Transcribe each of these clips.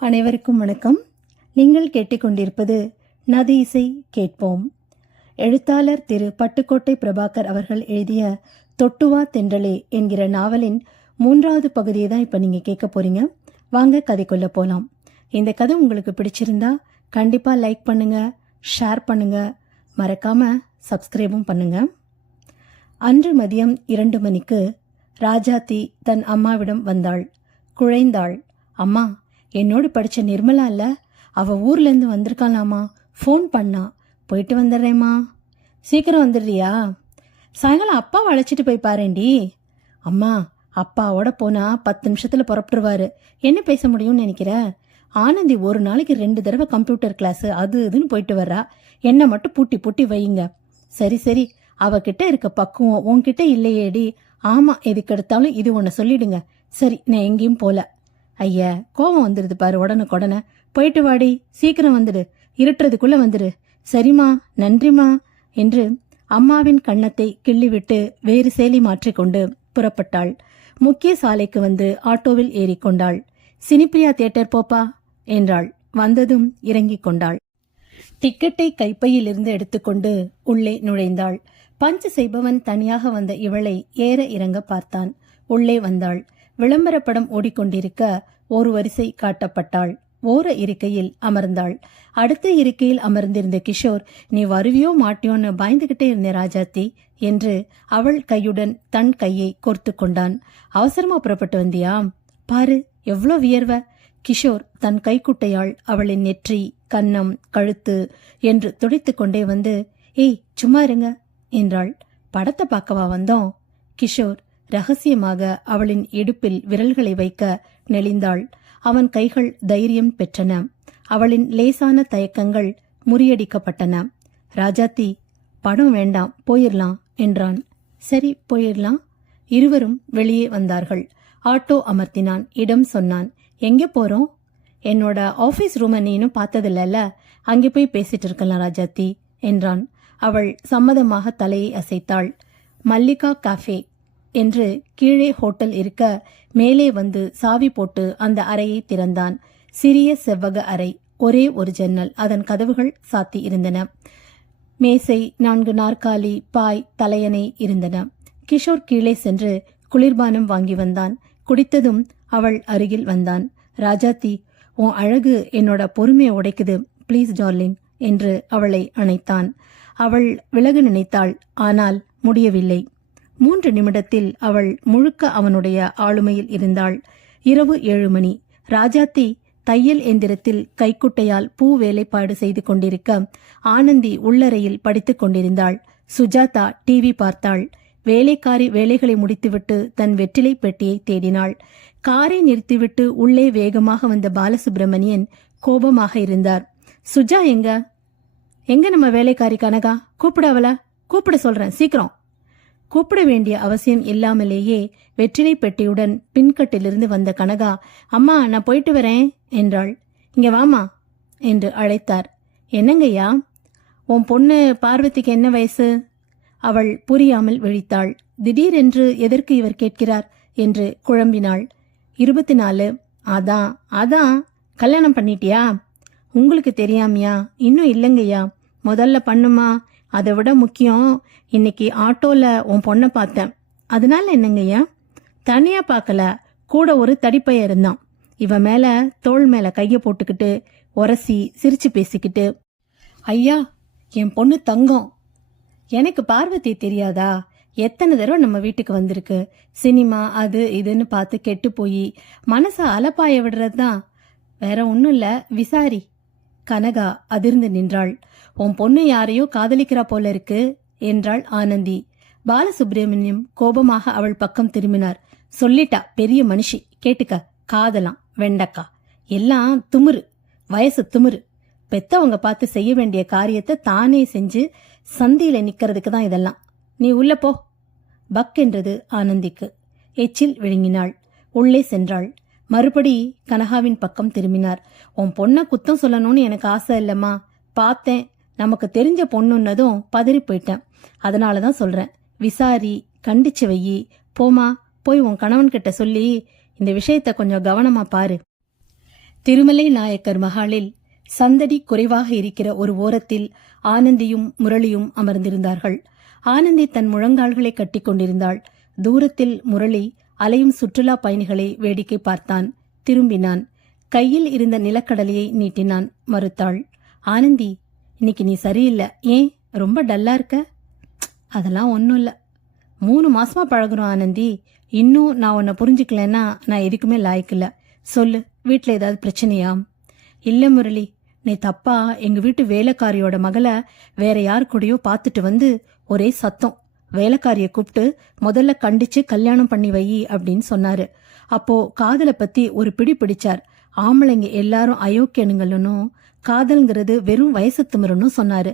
அனைவருக்கும் வணக்கம். நீங்கள் கேட்டுக்கொண்டிருப்பது நதி இசை கேட்போம். எழுத்தாளர் திரு பட்டுக்கோட்டை பிரபாகர் அவர்கள் எழுதிய தொட்டுவா தென்றலே என்கிற நாவலின் மூன்றாவது பகுதியை தான் இப்போ நீங்கள் கேட்க போறீங்க. வாங்க கதைக்குள்ள போகலாம் இந்த கதை உங்களுக்கு பிடிச்சிருந்தா கண்டிப்பாக லைக் பண்ணுங்க ஷேர் பண்ணுங்க மறக்காம சப்ஸ்கிரைபும் பண்ணுங்க. அன்று மதியம் இரண்டு மணிக்கு ராஜாத்தி தன் அம்மாவிடம் வந்தாள். குழைந்தாள். அம்மா என்னோடு படித்த நிர்மலா இல்லை? அவள் ஊர்லேருந்து வந்திருக்காளாமா? ஃபோன் பண்ணா. போயிட்டு வந்துடுறேம்மா. சீக்கிரம் வந்துடுறியா? சாயங்காலம் அப்பாவை அழைச்சிட்டு போய் பாருண்டி அம்மா அப்பாவோட போனால் பத்து நிமிஷத்தில் புறப்பட்டுருவாரு என்ன பேச முடியும்னு நினைக்கிற? ஆனந்தி ஒரு நாளைக்கு ரெண்டு தடவை கம்ப்யூட்டர் கிளாஸ் அது இதுன்னு போயிட்டு வர்றா. என்னை மட்டும் பூட்டி பூட்டி வையுங்க. சரி சரி. அவகிட்ட இருக்க பக்குவம் உன்கிட்ட இல்லையேடி. ஆமாம் எதுக்கு எடுத்தாலும் இது ஒன்று சொல்லிடுங்க. சரி நான் எங்கேயும் போல. ஐயா கோவம் வந்துடுது பாரு உடனுக்குடனே. போயிட்டு வாடி சீக்கிரம் வந்துடு இருட்டுறதுக்குள்ள வந்துடு சரிம்மா நன்றிம்மா என்று அம்மாவின் கன்னத்தை கிள்ளிவிட்டு வேறு சேலி மாற்றிக்கொண்டு புறப்பட்டாள். முக்கிய சாலைக்கு வந்து ஆட்டோவில் ஏறிக்கொண்டாள். சினிப்பிரியா தியேட்டர் போப்பா என்றாள். வந்ததும் இறங்கிக் கொண்டாள். டிக்கெட்டை கைப்பையிலிருந்து எடுத்துக்கொண்டு உள்ளே நுழைந்தாள். பஞ்ச் செய்பவன் தனியாக வந்த இவளை ஏற இறங்க பார்த்தான். உள்ளே வந்தாள். விளம்பரப்படம் ஓடிக்கொண்டிருக்க ஒரு வரிசை காட்டப்பட்டாள். ஓர இருக்கையில் அமர்ந்தாள். அடுத்த இருக்கையில் அமர்ந்திருந்த கிஷோர் நீ வருவியோ மாட்டியோன்னு பயந்துகிட்டே இருந்த ராஜாத்தி என்று அவள் கையுடன் தன் கையை கோர்த்து கொண்டான். அவசரமா புறப்பட்டு வந்தியா? பாரு எவ்ளோ வியர்வ. கிஷோர் தன் கைக்குட்டையால் அவளின் நெற்றி கன்னம் கழுத்து என்று துடைத்துக் கொண்டே வந்து ஏய் சும்மா இருங்க என்றாள். படத்தை பார்க்கவா வந்தோம்? கிஷோர் ரகசியமாக அவளின் இடுப்பில் விரல்களை வைக்க நெளிந்தாள். அவன் கைகள் தைரியம் பெற்றன. அவளின் லேசான தயக்கங்கள் முறியடிக்கப்பட்டன. ராஜாத்தி படம் வேண்டாம் போயிடலாம் என்றான். சரி போயிடலாம் இருவரும் வெளியே வந்தார்கள். ஆட்டோ அமர்த்தினான். இடம் சொன்னான். எங்கே போறோம்? என்னோட ஆஃபீஸ் ரூமை நீனும் பார்த்ததில்லல்ல. அங்கே போய் பேசிட்டு இருக்கலாம் ராஜாத்தி என்றான். அவள் சம்மதமாக தலையை அசைத்தாள். மல்லிகா காஃபே என்று கீழே ஹோட்டல் இருக்க மேலே வந்து சாவி போட்டு அந்த அறையை திறந்தான். சிறிய செவ்வக அறை ஒரே ஒரு ஜன்னல் அதன் கதவுகள் சாத்தி இருந்தன. மேசை நான்கு நாற்காலி பாய் தலையணை இருந்தன. கிஷோர் கீழே சென்று குளிர்பானம் வாங்கி வந்தான். குடித்ததும் அவள் அருகில் வந்தான். ராஜாத்தி உன் அழகு என்னோட பொறுமையை உடைக்குது ப்ளீஸ் டார்லிங் என்று அவளை அணைத்தான். அவள் விலக நினைத்தாள் ஆனால் முடியவில்லை. மூன்று நிமிடத்தில் அவள் முழுக்க அவனுடைய ஆளுமையில் இருந்தாள். இரவு ஏழு மணி. ராஜாத்தி தையல் எந்திரத்தில் கைக்குட்டையால் பூ வேலைப்பாடு செய்து கொண்டிருக்க ஆனந்தி உள்ளறையில் படித்துக் கொண்டிருந்தாள். சுஜாதா டிவி பார்த்தாள். வேலைக்காரி வேலைகளை முடித்துவிட்டு தன் வெற்றிலை பெட்டியை தேடினாள். காரை நிறுத்திவிட்டு உள்ளே வேகமாக வந்த பாலசுப்பிரமணியன் கோபமாக இருந்தார். சுஜா எங்க? எங்க நம்ம வேலைக்காரி கனகா? கூப்பிட அவள கூப்பிட சொல்றேன் சீக்கிரம். கூப்பிட வேண்டிய அவசியம் இல்லாமலேயே வெற்றிலை பெட்டியுடன் பின்கட்டிலிருந்து வந்த கனகா அம்மா நான் போயிட்டு வரேன் என்றாள். இங்க வாமா என்று அழைத்தார். என்னங்கய்யா உன் பொண்ணு பார்வதிக்கு என்ன வயசு? அவள் புரியாமல் விழித்தாள். திடீரென்று எதற்கு இவர் கேட்கிறார்? என்று குழம்பினாள். இருபத்தி நாலு அதான் அதான். கல்யாணம் பண்ணிட்டியா? உங்களுக்கு தெரியாமையா? இன்னும் இல்லைங்கய்யா. முதல்ல பண்ணுமா? அதை விட முக்கியம் இன்னைக்கு ஆட்டோவில் உன் பொண்ணை பார்த்தேன். அதனால என்னங்கய்யா தனியாக பார்க்கல கூட ஒரு தடிப்பைய இருந்தான். இவன் மேலே தோள் மேலே கையை போட்டுக்கிட்டு உரசி சிரிச்சு பேசிக்கிட்டு ஐயா என் பொண்ணு தங்கம். எனக்கு பார்வதி தெரியாதா? எத்தனை தடவை நம்ம வீட்டுக்கு வந்திருக்கு. சினிமா அது இதுன்னு பார்த்து கெட்டு போய் மனசை அலப்பாய விடுறது தான் வேற ஒன்றும் இல்லை விசாரி. கனகா அதிர்ந்து நின்றாள். உன் பொண்ணு யாரையோ காதலிக்கிறா போல இருக்கு என்றாள் ஆனந்தி. பாலசுப்ரமணியம் கோபமாக அவள் பக்கம் திரும்பினார். சொல்லிட்டா பெரிய மனுஷி. கேட்டுக்க காதலாம் வெண்டக்கா. எல்லாம் துமுறு வயசு துமுறு பெத்தவங்க பார்த்து செய்ய வேண்டிய காரியத்தை தானே செஞ்சு சந்தியில நிக்கிறதுக்கு தான் இதெல்லாம். நீ உள்ள போ. பக் என்றது ஆனந்திக்கு. எச்சில் விழுங்கினாள். உள்ளே சென்றாள். மறுபடி கனகாவின் பக்கம் திரும்பினார். உன் பொண்ண குத்தம் சொல்லணும்னு எனக்கு ஆசை இல்லம்மா. பார்த்தேன். நமக்கு தெரிஞ்ச பொண்ணுன்னதும் பதறி போயிட்டேன். அதனால தான் சொல்றேன் விசாரி கண்டிச்சு வையி. போமா போய் உன் கணவன் கிட்ட சொல்லி இந்த விஷயத்த கொஞ்சம் கவனமா பாரு. திருமலை நாயக்கர் மகாலில் சந்தடி குறைவாக இருக்கிற ஒரு ஓரத்தில் ஆனந்தியும் முரளியும் அமர்ந்திருந்தார்கள். ஆனந்தி தன் முழங்கால்களை கட்டிக் கொண்டிருந்தாள். தூரத்தில் முரளி அலையும் சுற்றுலா பயணிகளை வேடிக்கை பார்த்தான். திரும்பினான். கையில் இருந்த நிலக்கடலையை நீட்டினான். மறுத்தாள் ஆனந்தி இன்னைக்கு நீ சரியில்லை. ஏன்? ரொம்ப டல்லா இருக்க? அதெல்லாம் ஒன்றும் இல்லை. மூணு மாசமா பழகுறோம் ஆனந்தி. இன்னும் நான் உன்னை புரிஞ்சுக்கலன்னா நான் எதுக்குமே லாய்க்கில்ல சொல்லு வீட்டில் ஏதாவது பிரச்சனையா? இல்லை முரளி நீ தப்பா எங்க வீட்டு வேலைக்காரியோட மகளை வேற யார் கூடயோ பார்த்துட்டு வந்து ஒரே சத்தம். வேலைக்காரியை கூப்பிட்டு முதல்ல கண்டிச்சு கல்யாணம் பண்ணி வை அப்படின்னு சொன்னாரு. அப்போ காதலை பத்தி ஒரு பிடி பிடிச்சார். ஆம்பளைங்க எல்லாரும் அயோக்கியனுங்களும் காதல்ங்கிறது வெறும் வயசு திமிருன்னு சொன்னாரு.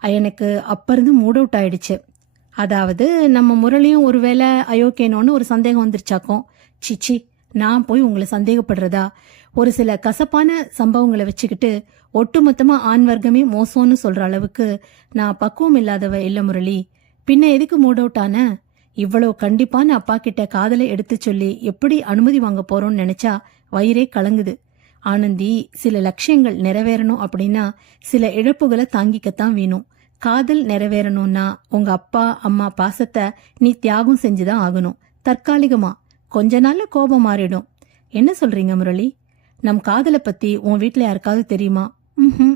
எனக்கு அப்பருந்து மூட் அவுட் ஆயிடுச்சு. அதாவது நம்ம முரளியும் ஒருவேளை அயோக்கியனோன்னு ஒரு சந்தேகம் வந்துருச்சாக்கும். சிச்சி நான் போய் உங்களை சந்தேகப்படுறதா? ஒரு சில கசப்பான சம்பவங்களை வச்சுக்கிட்டு ஒட்டுமொத்தமா ஆண் வர்க்கமே மோசம்னு சொல்ற அளவுக்கு நான் பக்குவம் இல்லாதவ இல்ல முரளி. பின்ன எதுக்கு மூட் அவுட் ஆன? இவ்வளவு கண்டிப்பான அப்பா கிட்ட காதலை எடுத்து சொல்லி எப்படி அனுமதி வாங்க போறோம்னு நினைச்சா வயிறே கலங்குது. ஆனந்தி சில லட்சியங்கள் நிறைவேறணும் அப்படின்னா சில இழப்புகளை தாங்கிக்கத்தான் வேணும். காதல் நிறைவேறணும்னா உங்க அப்பா அம்மா பாசத்தை நீ தியாகம் செஞ்சுதான் ஆகணும். தற்காலிகமா. கொஞ்ச நாள்ல கோபம் மாறிடும். என்ன சொல்றீங்க முரளி? நம் காதலை பத்தி உன் வீட்ல யாருக்காவது தெரியுமா? ம்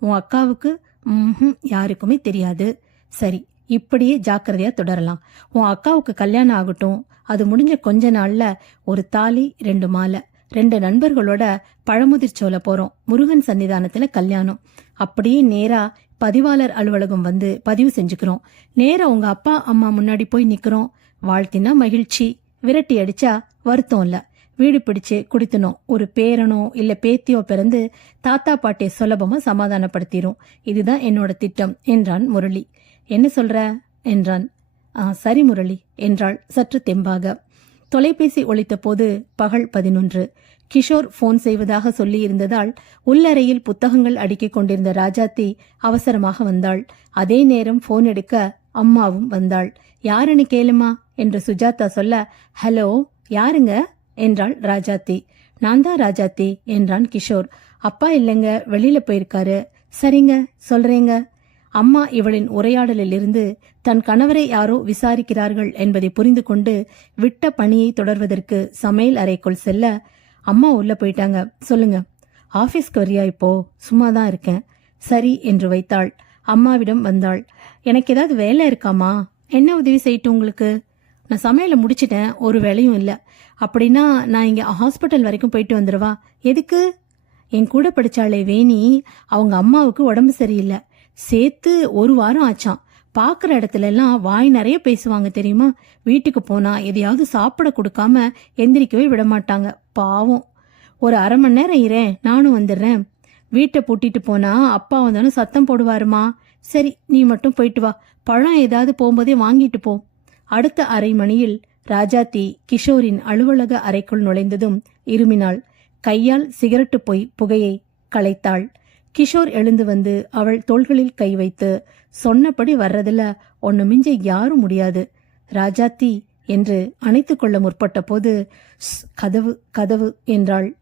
உன் அக்காவுக்கு? ம் யாருக்குமே தெரியாது. சரி இப்படியே ஜாக்கிரதையா தொடரலாம். உன் அக்காவுக்கு கல்யாணம் ஆகட்டும். அது முடிஞ்ச கொஞ்ச நாள்ல ஒரு தாலி ரெண்டு மாலை. ரெண்டு நண்பர்களோட பழமுதிர்ச்சோல போறோம். முருகன் சன்னிதானத்துல கல்யாணம். அப்படியே நேரா பதிவாளர் அலுவலகம் வந்து பதிவு செஞ்சுக்கிறோம். நேரா உங்க அப்பா அம்மா முன்னாடி போய் நிக்கிறோம். வாழ்த்தினா மகிழ்ச்சி. விரட்டி அடிச்சா வருத்தம் இல்ல. வீடு பிடிச்சு குடித்தனோம் ஒரு பேரனோ இல்ல பேத்தியோ பிறந்து தாத்தா பாட்டியை சுலபமா சமாதானப்படுத்திரும். இதுதான் என்னோட திட்டம் என்றான் முரளி. என்ன சொல்ற? என்றான். "ஆ, சரி முரளி என்றாள் சற்று தெம்பாக. தொலைபேசி ஒழித்த போது பகல் பதினொன்று. கிஷோர் போன் செய்வதாக சொல்லியிருந்ததால் உள்ளறையில் புத்தகங்கள் அடுக்கிக் கொண்டிருந்த ராஜாத்தி அவசரமாக வந்தாள். அதே நேரம் போன் எடுக்க அம்மாவும் வந்தாள். யாருன்னு கேளுமா? என்று சுஜாதா சொல்ல ஹலோ யாருங்க? என்றாள் ராஜாத்தி. நான் தான் ராஜாத்தி என்றான் கிஷோர். அப்பா இல்லைங்க வெளியில போயிருக்காரு. சரிங்க சொல்றேங்க. அம்மா இவளின் உரையாடலிலிருந்து தன் கணவரை யாரோ விசாரிக்கிறார்கள் என்பதை புரிந்து கொண்டு விட்ட பணியை தொடர்வதற்கு சமையல் அறைக்குள் செல்ல அம்மா உள்ள போயிட்டாங்க. சொல்லுங்க. ஆபீஸ்க்கு வரியா இப்போ? சும்மா தான் இருக்கேன். சரி என்று வைத்தாள். அம்மாவிடம் வந்தாள். எனக்கு ஏதாவது வேலை இருக்காமா? என்ன உதவி செய்யட்டும் உங்களுக்கு? நான் சமையலை முடிச்சிட்டேன். ஒரு வேலையும் இல்லை. அப்படின்னா நான் இங்கே ஹாஸ்பிட்டல் வரைக்கும் போயிட்டு வந்துடுவா? எதுக்கு? என் கூட படித்தாளே வேணி அவங்க அம்மாவுக்கு உடம்பு சரியில்லை. சேர்த்து ஒரு வாரம் ஆச்சான் பாக்குற இடத்துல எல்லாம் வாய் நிறைய பேசுவாங்க தெரியுமா? வீட்டுக்கு போனா எதையாவது சாப்பிட கொடுக்காம எந்திரிக்கவே விட மாட்டாங்க. பாவம். ஒரு அரை மணி நேரம் இரேன் நானும் வந்துடுறேன். வீட்டை பூட்டிட்டு போனா அப்பா வந்தாலும் சத்தம் போடுவாருமா? சரி நீ மட்டும் போயிட்டு வா. பழம் ஏதாவது போகும்போதே வாங்கிட்டு போ. அடுத்த அரை மணியில் ராஜாத்தி கிஷோரின் அலுவலக அறைக்குள் நுழைந்ததும் இருமினாள் கையால் சிகரெட்டு போய் புகையை களைத்தாள். கிஷோர் எழுந்து வந்து அவள் தோள்களில் கை வைத்து சொன்னபடி வர்றதுல ஒன்னு மிஞ்ச யாரும் முடியாது. ராஜாத்தி என்று அணைத்து கொள்ள முற்பட்ட போது கதவு கதவு என்றாள்.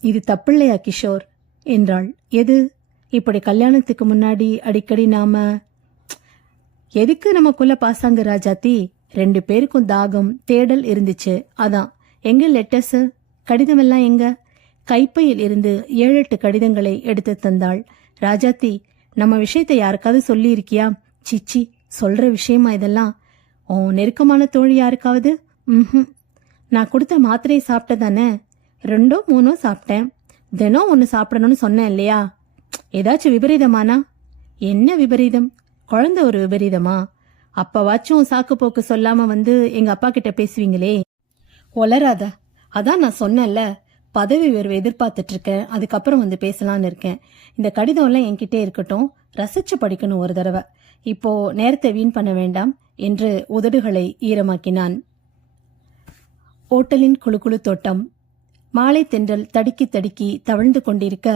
இது தப்பில்லையா கிஷோர்? என்றாள். எது? இப்படி கல்யாணத்துக்கு முன்னாடி அடிக்கடி நாம எதுக்கு நமக்குள்ள பாசாங்க ராஜாத்தி ரெண்டு பேருக்கும் தாகம் தேடல் இருந்துச்சு. அதான். எங்க லெட்டர்ஸ் கடிதமெல்லாம் எங்க? கைப்பையில் இருந்து ஏழு எட்டு கடிதங்களை எடுத்து தந்தாள். ராஜாத்தி நம்ம விஷயத்தை யாருக்காவது சொல்லியிருக்கியா? சிச்சி சொல்ற விஷயமா இதெல்லாம்? உன் நெருக்கமான தோழி யாருக்காவது? ம் நான் கொடுத்த மாத்திரையை சாப்பிட்ட தானே ரெண்டோ மூணோ சாப்பிட்டேன். தினம் ஒன்று சாப்பிடணும்னு சொன்னேன் இல்லையா? ஏதாச்சும் விபரீதமானா? என்ன விபரீதம்? குழந்தை ஒரு விபரீதமா? அப்பவாச்சும் சாக்கு போக்கு சொல்லாம வந்து எங்க அப்பா கிட்ட பேசுவீங்களே? ஒலராத அதான் நான் சொன்னேன்ல. பதவி உயர்வு எதிர்பார்த்துட்டு இருக்கேன் அதுக்கப்புறம் வந்து பேசலான்னு இருக்கேன். இந்த கடிதம் எல்லாம் என்கிட்டே இருக்கட்டும். ரசிச்சு படிக்கணும் ஒரு தடவை. இப்போ நேரத்தை வீண் பண்ண வேண்டாம் என்று உதடுகளை ஈரமாக்கினான். ஓட்டலின் குழுக்குழு தோட்டம். மாலை தென்றல் தடுக்கி தடுக்கி தவழ்ந்து கொண்டிருக்க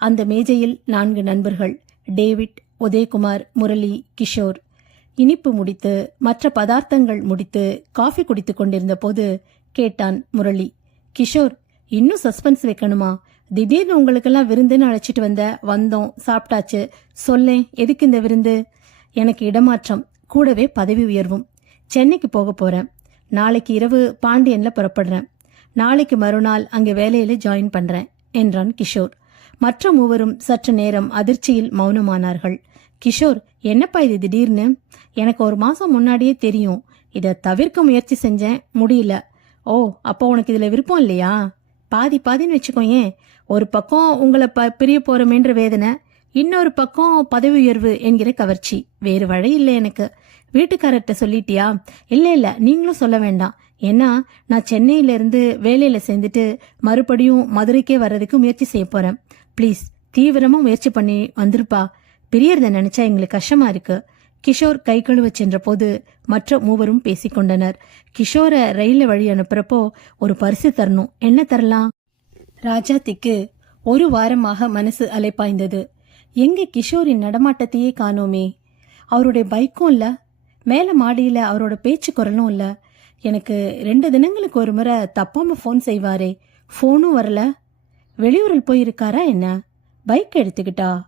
அந்த மேஜையில் நான்கு நண்பர்கள். டேவிட் உதயகுமார் முரளி கிஷோர். இனிப்பு முடித்து மற்ற பதார்த்தங்கள் முடித்து காஃபி குடித்துக் கொண்டிருந்த போது கேட்டான் முரளி. கிஷோர் இன்னும் சஸ்பென்ஸ் வைக்கணுமா? திடீர்னு உங்களுக்கெல்லாம் விருந்துன்னு அழைச்சிட்டு வந்த வந்தோம் சாப்பிட்டாச்சு சொல்லேன் எதுக்கு இந்த விருந்து? எனக்கு இடமாற்றம் கூடவே பதவி உயர்வும். சென்னைக்கு போக போறேன். நாளைக்கு இரவு பாண்டியன்ல புறப்படுறேன். நாளைக்கு மறுநாள் அங்கே வேலையில ஜாயின் பண்றேன் என்றான் கிஷோர். மற்ற மூவரும் சற்று நேரம் அதிர்ச்சியில் மௌனமானார்கள். கிஷோர் என்னப்பா இது திடீர்னு? எனக்கு ஒரு மாசம் முன்னாடியே தெரியும். இதை தவிர்க்க முயற்சி செஞ்சேன் முடியல. ஓ அப்போ உனக்கு இதுல விருப்பம் இல்லையா? பாதி பாதின்னு வச்சுக்கோயேன் ஒரு பக்கம் உங்களை ப பிரிய போறமேன்ற வேதனை இன்னொரு பக்கம் பதவி உயர்வு என்கிற கவர்ச்சி. வேறு வழி இல்லை எனக்கு. வீட்டுக்காரர்கிட்ட சொல்லிட்டியா? இல்லை இல்லை நீங்களும் சொல்ல வேண்டாம். ஏன்னா நான் சென்னையிலேருந்து வேலையில் சேர்ந்துட்டு மறுபடியும் மதுரைக்கே வர்றதுக்கு முயற்சி செய்ய போகிறேன் ப்ளீஸ் தீவிரமாக முயற்சி பண்ணி வந்திருப்பா. பிரியறத நினச்சா எங்களுக்கு கஷ்டமாக இருக்குது கிஷோர் கை கழுவ சென்ற போது மற்ற மூவரும் பேசிக்கொண்டனர். கிஷோரை ரயில வழி அனுப்புறப்போ ஒரு பரிசு தரணும். என்ன தரலாம்? ராஜாத்திக்கு ஒரு வாரமாக மனசு அலைப்பாய்ந்தது. எங்க கிஷோரின் நடமாட்டத்தையே காணோமே. அவருடைய பைக்கும் இல்ல. மேல மாடியில அவரோட பேச்சு குரலும் இல்ல. எனக்கு ரெண்டு தினங்களுக்கு ஒரு முறை தப்பாம ஃபோன் செய்வாரே. ஃபோனும் வரல. வெளியூரில் போயிருக்காரா என்ன? பைக் எடுத்துக்கிட்டா?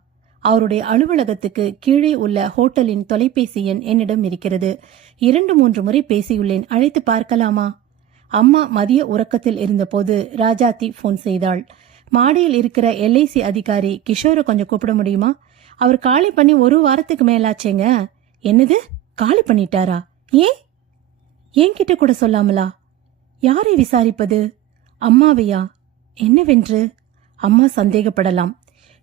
அவருடைய அலுவலகத்துக்கு கீழே உள்ள ஹோட்டலின் தொலைபேசி எண் என்னிடம் இருக்கிறது. இரண்டு மூன்று முறை பேசியுள்ளேன். அழைத்து பார்க்கலாமா? அம்மா மதிய உறக்கத்தில் இருந்தபோது ராஜாத்தி ஃபோன் செய்தாள். மாடியில் இருக்கிற எல்ஐசி அதிகாரி கிஷோரை கொஞ்சம் கூப்பிட முடியுமா? அவர் காலி பண்ணி ஒரு வாரத்துக்கு மேலாச்சேங்க. என்னது? காலி பண்ணிட்டாரா? ஏன்? என்கிட்ட கூட சொல்லாமலா? யாரை விசாரிப்பது? அம்மாவையா? என்னவென்று? அம்மா சந்தேகப்படலாம்.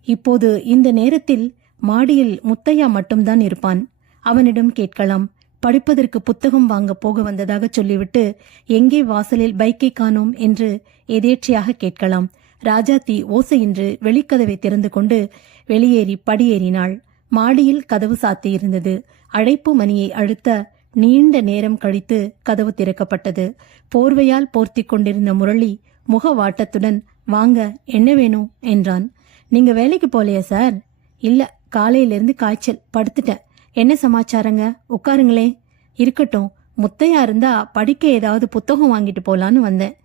இப்போது இந்த நேரத்தில் மாடியில் முத்தையா மட்டும்தான் இருப்பான். அவனிடம் கேட்கலாம். படிப்பதற்கு புத்தகம் வாங்க போக வந்ததாக சொல்லிவிட்டு எங்கே வாசலில் பைக்கை காணோம்? என்று எதேச்சையாக கேட்கலாம். ராஜாத்தி ஓசையின்றி வெளிக்கதவை திறந்து கொண்டு வெளியேறி படியேறினாள். மாடியில் கதவு சாத்தியிருந்தது அழைப்பு மணியை அழுத்த நீண்ட நேரம் கழித்து கதவு திறக்கப்பட்டது. போர்வையால் போர்த்திக் கொண்டிருந்த முரளி முகவாட்டத்துடன் வாங்க என்ன வேணும்? என்றான். நீங்க வேலைக்கு போலையா சார்? இல்ல காலையிலிருந்து காய்ச்சல் படுத்துட்டேன். என்ன சமாச்சாரங்க? உட்காருங்களே இருக்கட்டும் முத்தையா இருந்தா படிக்க ஏதாவது புத்தகம் வாங்கிட்டு போலான்னு வந்தேன்.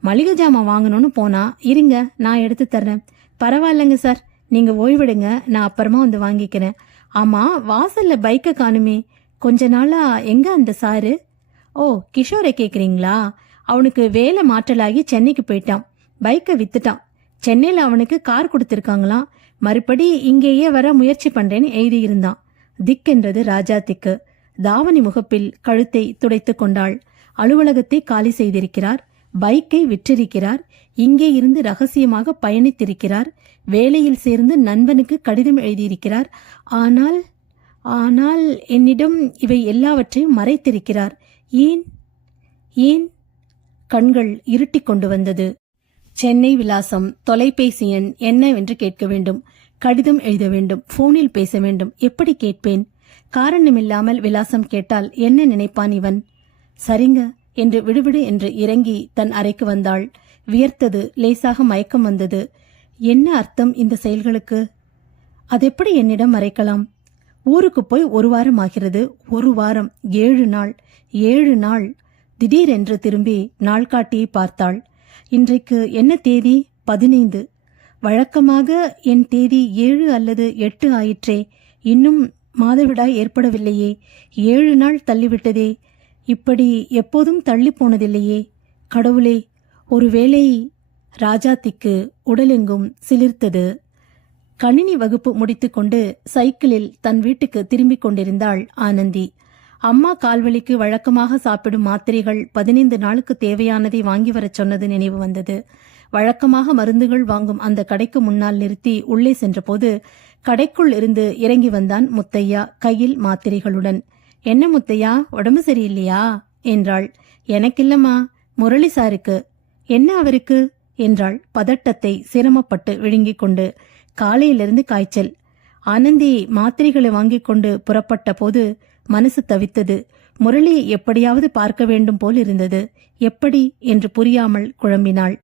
மளிகை ஜாமான் வாங்கணும்னு போனா இருங்க நான் எடுத்து தர்றேன். பரவாயில்லைங்க சார். நீங்க ஓய்விடுங்க நான் அப்புறமா வந்து வாங்கிக்கிறேன். ஆமா வாசல்ல பைக்கை காணுமே. கொஞ்ச நாளா எங்க அந்த சாரு? ஓ கிஷோரை கேக்குறீங்களா? அவனுக்கு வேலை மாற்றலாகி சென்னைக்கு போயிட்டான். பைக்கை வித்துட்டான். சென்னையில் அவனுக்கு கார் கொடுத்திருக்காங்களாம். மறுபடி இங்கேயே வர முயற்சி பண்றேன்னு எழுதியிருந்தான். திக்கென்றது ராஜாத்திக்கு தாவணி முகப்பில் கழுத்தை துடைத்து கொண்டாள். அலுவலகத்தை காலி செய்திருக்கிறார். பைக்கை விற்றிருக்கிறார். இங்கே இருந்து ரகசியமாக பயணித்திருக்கிறார். வேலையில் சேர்ந்து நண்பனுக்கு கடிதம் எழுதியிருக்கிறார். ஆனால் ஆனால் என்னிடம் இவை எல்லாவற்றையும் மறைத்திருக்கிறார். ஏன் ஏன் கண்கள் இருட்டிக் கொண்டு வந்தது? சென்னை விலாசம் தொலைபேசி எண் என்னவென்று கேட்க வேண்டும். கடிதம் எழுத வேண்டும். போனில் பேச வேண்டும். எப்படி கேட்பேன்? காரணமில்லாமல் விலாசம் கேட்டால் என்ன நினைப்பான் இவன்? சரிங்க என்று விடுவிடு என்று இறங்கி தன் அறைக்கு வந்தாள். வியர்த்தது லேசாக மயக்கம் வந்தது. என்ன அர்த்தம் இந்த செயல்களுக்கு? அதெப்படி என்னிடம் மறைக்கலாம் ஊருக்கு போய் ஒரு வாரம் ஆகிறது. ஒரு வாரம் ஏழு நாள். ஏழு நாள். திடீரென்று திரும்பி நாள்காட்டியை பார்த்தாள். இன்றைக்கு என்ன தேதி? பதினைந்து. வழக்கமாக என் தேதி ஏழு அல்லது எட்டு ஆயிற்றே. இன்னும் மாதவிடாய் ஏற்படவில்லையே. ஏழு நாள் தள்ளிவிட்டதே. இப்படி எப்போதும் தள்ளி போனதில்லையே கடவுளே ஒருவேளை ராஜாத்திக்கு உடலெங்கும் சிலிர்த்தது. கணினி வகுப்பு முடித்துக்கொண்டு சைக்கிளில் தன் வீட்டுக்கு திரும்பிக் கொண்டிருந்தாள் ஆனந்தி. அம்மா கால்வலிக்கு வழக்கமாக சாப்பிடும் மாத்திரைகள் பதினைந்து நாளுக்கு தேவையானதை வாங்கி வரச் சொன்னது நினைவு வந்தது. வழக்கமாக மருந்துகள் வாங்கும் அந்த கடைக்கு முன்னால் நிறுத்தி உள்ளே சென்றபோது கடைக்குள் இருந்து இறங்கி வந்தான் முத்தையா கையில் மாத்திரைகளுடன். என்ன முத்தையா உடம்பு சரியில்லையா? என்றாள். எனக்கில்லம்மா முரளி சாருக்கு. என்ன அவருக்கு? என்றாள். பதட்டத்தை சிரமப்பட்டு விழுங்கிக் கொண்டு காலையிலிருந்து காய்ச்சல். ஆனந்தி மாத்திரைகளை வாங்கிக் கொண்டு புறப்பட்ட போது மனசு தவித்தது. முரளியை எப்படியாவது பார்க்க வேண்டும் போல் இருந்தது. எப்படி என்று புரியாமல் குழம்பினாள்.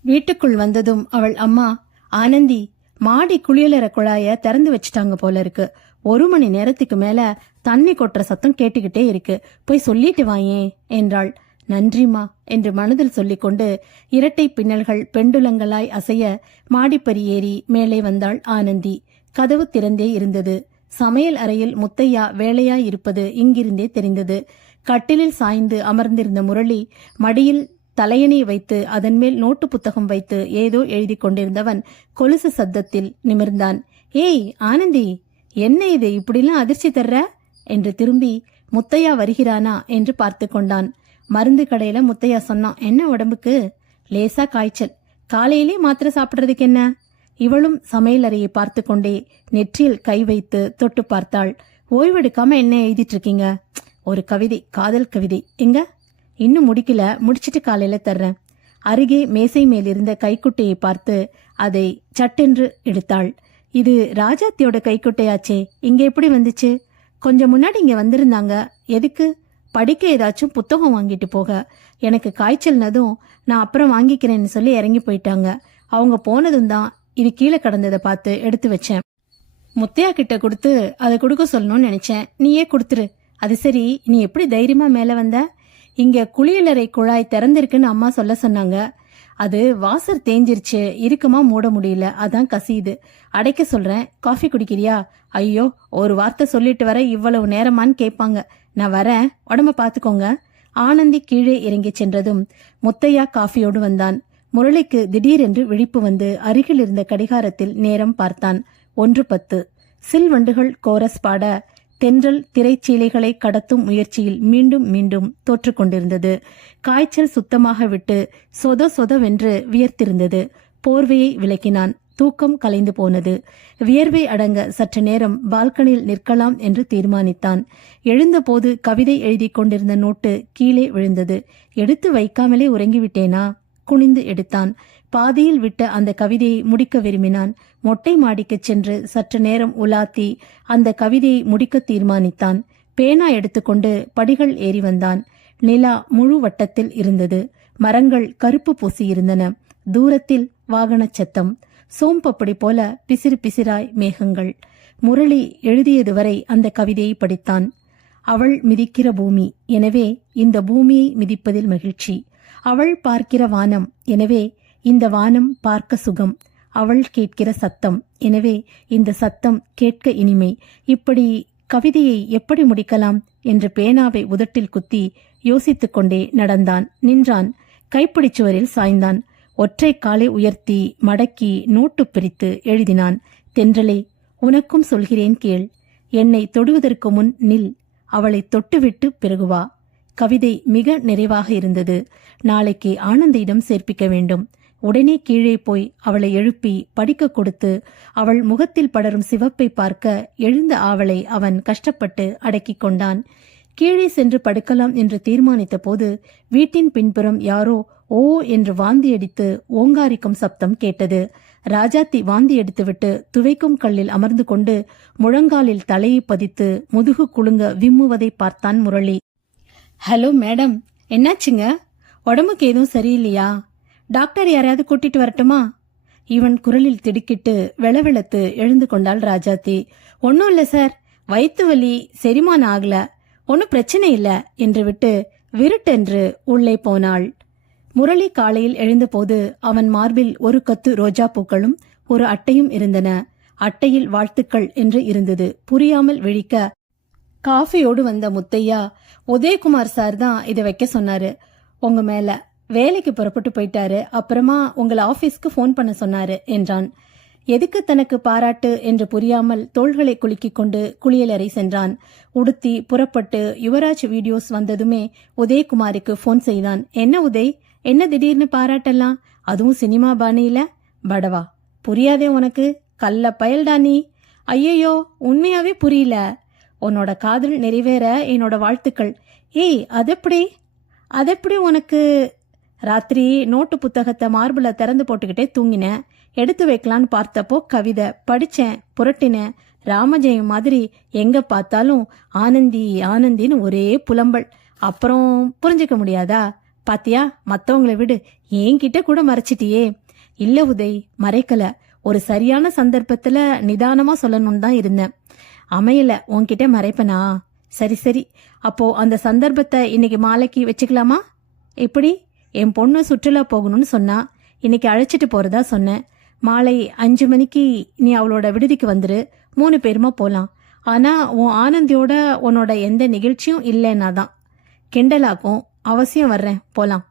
வீட்டுக்குள் வந்ததும் அவள் அம்மா ஆனந்தி மாடி குளியலற குழாய திறந்து வச்சிட்டாங்க போல இருக்கு. ஒரு மணி நேரத்துக்கு மேல தண்ணி கொட்டுற சத்தம் கேட்டுக்கிட்டே இருக்கு. போய் சொல்லிட்டு வாயேன் என்றாள். நன்றிமா என்று மனதில் சொல்லிக்கொண்டு இரட்டை பின்னல்கள் பெண்டுலங்களாய் அசைய மாடிப்பறி ஏறி மேலே வந்தாள் ஆனந்தி. கதவு திறந்தே இருந்தது. சமையல் அறையில் முத்தையா வேலையாயிருப்பது இங்கிருந்தே தெரிந்தது. கட்டிலில் சாய்ந்து அமர்ந்திருந்த முரளி மடியில் தலையணை வைத்து அதன் மேல் நோட்டு புத்தகம் வைத்து ஏதோ எழுதி கொண்டிருந்தவன் கொலுசு சத்தத்தில் நிமிர்ந்தான். ஏய் ஆனந்தி என்ன இது? இப்படிலாம் அதிர்ச்சி தர்ற? என்று திரும்பி முத்தையா வருகிறானா? என்று பார்த்து கொண்டான். மருந்து கடையில முத்தையா சொன்னான் என்ன உடம்புக்கு? லேசா காய்ச்சல். காலையிலே மாத்திரை சாப்பிடுறதுக்கு என்ன? இவளும் சமையலறையை பார்த்து கொண்டே நெற்றியில் கை வைத்து தொட்டு பார்த்தாள். ஓய்வெடுக்காம என்ன எழுதிட்டு இருக்கீங்க ஒரு கவிதை காதல் கவிதை. எங்க? இன்னும் முடிக்கல. முடிச்சிட்டு காலையில தர்றேன். அருகே மேசை மேல் இருந்த கைக்குட்டையை பார்த்து அதை சட்டென்று எடுத்தாள். இது ராஜாத்தியோட கைக்குட்டையாச்சே. இங்க எப்படி வந்துச்சு? கொஞ்சம் முன்னாடி இங்க வந்திருந்தாங்க. எதுக்கு? படிக்க ஏதாச்சும் புத்தகம் வாங்கிட்டு போக. எனக்கு காய்ச்சல்னதும் நான் அப்புறம் வாங்கிக்கிறேன்னு சொல்லி இறங்கி போயிட்டாங்க. அவங்க போனதும் தான் இது கீழே கடந்ததை பார்த்து எடுத்து வச்சேன். முத்தையா கிட்ட கொடுத்து அதை கொடுக்க சொல்லணும்னு நினைச்சேன். நீயே கொடுத்துரு. அது சரி நீ எப்படி தைரியமா மேல வந்த? இங்க குளியலறை குழாய் திறந்திருக்குன்னு அம்மா சொல்ல சொன்னாங்க. அது வாசர் தேஞ்சிருச்சு. இறுக்கமா மூட முடியல. அதான் கசியுது. அடைக்க சொல்றேன். காஃபி குடிக்கிறியா? ஐயோ ஒரு வார்த்தை சொல்லிட்டு வர இவ்வளவு நேரமான்னு கேட்பாங்க. நான் வரேன். உடம்ப பாத்துக்கோங்க ஆனந்தி கீழே இறங்கி சென்றதும் முத்தையா காஃபியோடு வந்தான். முரளிக்கு திடீரென்று விழிப்பு வந்து அருகில் இருந்த கடிகாரத்தில் நேரம் பார்த்தான். ஒன்று பத்து. சில்வண்டுகள் கோரஸ் பாட தென்றல் திரைச்சீலைகளை கடத்தும் முயற்சியில் மீண்டும் மீண்டும் தோற்றுக்கொண்டிருந்தது காய்ச்சல் சுத்தமாக விட்டு சொத சொதவென்று வியர்த்திருந்தது. போர்வையை விலக்கினான். தூக்கம் கலைந்து போனது. வியர்வை அடங்க சற்று நேரம் பால்கனியில் நிற்கலாம் என்று தீர்மானித்தான். எழுந்தபோது கவிதை எழுதி கொண்டிருந்த நோட்டு கீழே விழுந்தது. எடுத்து வைக்காமலே உறங்கிவிட்டேனா? குனிந்து எடுத்தான். பாதியில் விட்ட அந்த கவிதையை முடிக்க விரும்பினான். மொட்டை மாடிக்குச் சென்று சற்று நேரம் உலாத்தி அந்த கவிதையை முடிக்க தீர்மானித்தான். பேனா எடுத்துக்கொண்டு படிகள் ஏறி வந்தான். நிலா முழு வட்டத்தில் இருந்தது. மரங்கள் கருப்பு பூசியிருந்தன தூரத்தில் வாகனச் சத்தம். சோம்பப்படி போல பிசிறு பிசிராய் மேகங்கள். முரளி எழுதியது வரை அந்த கவிதையை படித்தான். அவள் மிதிக்கிற பூமி. எனவே இந்த பூமியை மிதிப்பதில் மகிழ்ச்சி. அவள் பார்க்கிற வானம். எனவே இந்த வானம் பார்க்க சுகம். அவள் கேட்கிற சத்தம். எனவே இந்த சத்தம் கேட்க இனிமை. இப்படி கவிதையை எப்படி முடிக்கலாம்? என்று பேனாவை உதட்டில் குத்தி யோசித்துக் கொண்டே நடந்தான். நின்றான். கைப்பிடிச் சுவரில் சாய்ந்தான். ஒற்றை காலை உயர்த்தி மடக்கி நோட்டு பிரித்து எழுதினான். தென்றலே உனக்கும் சொல்கிறேன் கேள். என்னை தொடுவதற்கு முன் நில். அவளை தொட்டுவிட்டு பிறகுவா கவிதை மிக நிறைவாக இருந்தது. நாளைக்கு ஆனந்தியிடம் சேர்ப்பிக்க வேண்டும். உடனே கீழே போய் அவளை எழுப்பி படிக்க கொடுத்து அவள் முகத்தில் படரும் சிவப்பை பார்க்க எழுந்த ஆவலை அவன் கஷ்டப்பட்டு அடக்கிக் கொண்டான். கீழே சென்று படுக்கலாம் என்று தீர்மானித்த போது வீட்டின் பின்புறம் யாரோ ஓ என்று வாந்தியடித்து ஓங்காரிக்கும் சப்தம் கேட்டது. ராஜாத்தி வாந்தி எடுத்துவிட்டு துவைக்கும் கல்லில் அமர்ந்து கொண்டு முழங்காலில் தலையை பதித்து முதுகு குலுங்க விம்முவதை பார்த்தான் முரளி. Hello madam. என்னாச்சுங்க? உடம்புக்கு எதுவும் சரியில்லையா? டாக்டர் யாரையாவது கூட்டிட்டு வரட்டுமா? இவன் குரலில் திடுக்கிட்டு வெளவெளத்து எழுந்து கொண்டாள் ராஜாத்தி. ஒன்றும் இல்ல சார். வயிற்று வலி செரிமானம் ஆகல. ஒன்னும் பிரச்சனை இல்ல என்று விட்டு விருட்டென்று உள்ளே போனாள். முரளி காலையில் எழுந்தபோது அவன் மார்பில் ஒரு கத்து ரோஜா பூக்களும் ஒரு அட்டையும் இருந்தன. அட்டையில் வாழ்த்துக்கள் என்று இருந்தது. புரியாமல் விழிக்க காஃபியோடு வந்த முத்தையா உதயகுமார் சார் தான் இதை வைக்க சொன்னாரு. உங்க மேல வேலைக்கு புறப்பட்டு போயிட்டாரு. அப்புறமா உங்களை ஆபீஸ்க்கு ஃபோன் பண்ண சொன்னாரு என்றான். எதுக்கு தனக்கு பாராட்டு என்று புரியாமல் தோள்களை குலுக்கிக் கொண்டு குளியலறை சென்றான். உடுத்தி புறப்பட்டு யுவராஜ் வீடியோஸ் வந்ததுமே உதயகுமாருக்கு ஃபோன் செய்தான். என்ன உதய்? என்ன திடீர்னு பாராட்டெல்லாம்? அதுவும் சினிமா பாணியில? படவா? புரியாதே உனக்கு? கல்ல பயல்டா நீ? ஐயையோ உண்மையாவே புரியல. உன்னோட காதல் நிறைவேற என்னோட வாழ்த்துக்கள். ஏய் அதெப்படி? அதெப்படி உனக்கு? ராத்திரி நோட்டு புத்தகத்தை மார்பில் திறந்து போட்டுக்கிட்டே தூங்கினேன் எடுத்து வைக்கலான்னு பார்த்தப்போ கவிதை படித்தேன் புரட்டினேன் ராமஜெயம் மாதிரி எங்கே பார்த்தாலும் ஆனந்தி ஆனந்தின்னு ஒரே புலம்பல். அப்புறம் புரிஞ்சுக்க முடியாதா? பாத்தியா மற்றவங்களை விடு. என்கிட்ட கூட மறைச்சிட்டியே. இல்ல உதய் மறைக்கல. ஒரு சரியான சந்தர்ப்பத்தில் நிதானமாக சொல்லணும்னு தான் இருந்தேன். அமையல உன்கிட்ட மறைப்பனா? சரி சரி. அப்போ அந்த சந்தர்ப்பத்தை இன்னைக்கு மாலைக்கு வச்சுக்கலாமா? எப்படி? என் பொண்ணு சுற்றுலா போகணும்னு சொன்னா இன்னைக்கு அழைச்சிட்டு போறதா சொன்னேன். மாலை அஞ்சு மணிக்கு நீ அவளோட விடுதிக்கு வந்துரு. மூணு பேருமா போலாம். ஆனா உன் ஆனந்தியோட உன்னோட எந்த நிகழ்ச்சியும் இல்லைன்னா தான். கிண்டலாக்கும். அவசியம் வர்றேன். போலாம்.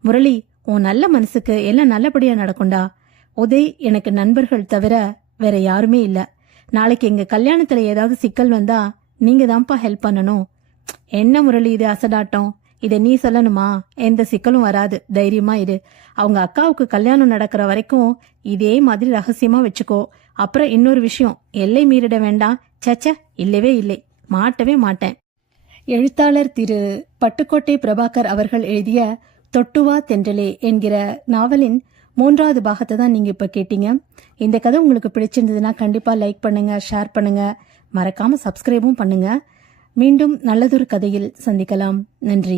முரளி உன் நல்ல மனசுக்கு எல்லாம் நல்லபடியா நடக்கும்டா. உதய் எனக்கு நண்பர்கள் தவிர வேற யாருமே இல்லை. நாளைக்கு எங்க கல்யாணத்துல ஏதாவது சிக்கல் வந்தா நீங்க தான்ப்பா ஹெல்ப் பண்ணணும். என்ன முரளி இது அசடாட்டம்? இதை நீ சொல்லணுமா? எந்த சிக்கலும் வராது. தைரியமா இரு. அவங்க அக்காவுக்கு கல்யாணம் நடக்கிற வரைக்கும் இதே மாதிரி ரகசியமா வச்சுக்கோ. அப்புறம் இன்னொரு விஷயம். எல்லை மீறிட வேண்டாம். சச்ச இல்லவே இல்லை. மாட்டவே மாட்டேன். எழுத்தாளர் திரு பட்டுக்கோட்டை பிரபாகர் அவர்கள் எழுதிய தொட்டுவா தென்றலே என்கிற நாவலின் மூன்றாவது பாகத்தை தான் நீங்கள் இப்போ கேட்டீங்க. இந்த கதை உங்களுக்கு பிடிச்சிருந்ததுன்னா கண்டிப்பாக லைக் பண்ணுங்க ஷேர் பண்ணுங்க. மறக்காம சப்ஸ்கிரைபும் பண்ணுங்க. மீண்டும் நல்லதொரு கதையில் சந்திக்கலாம். நன்றி.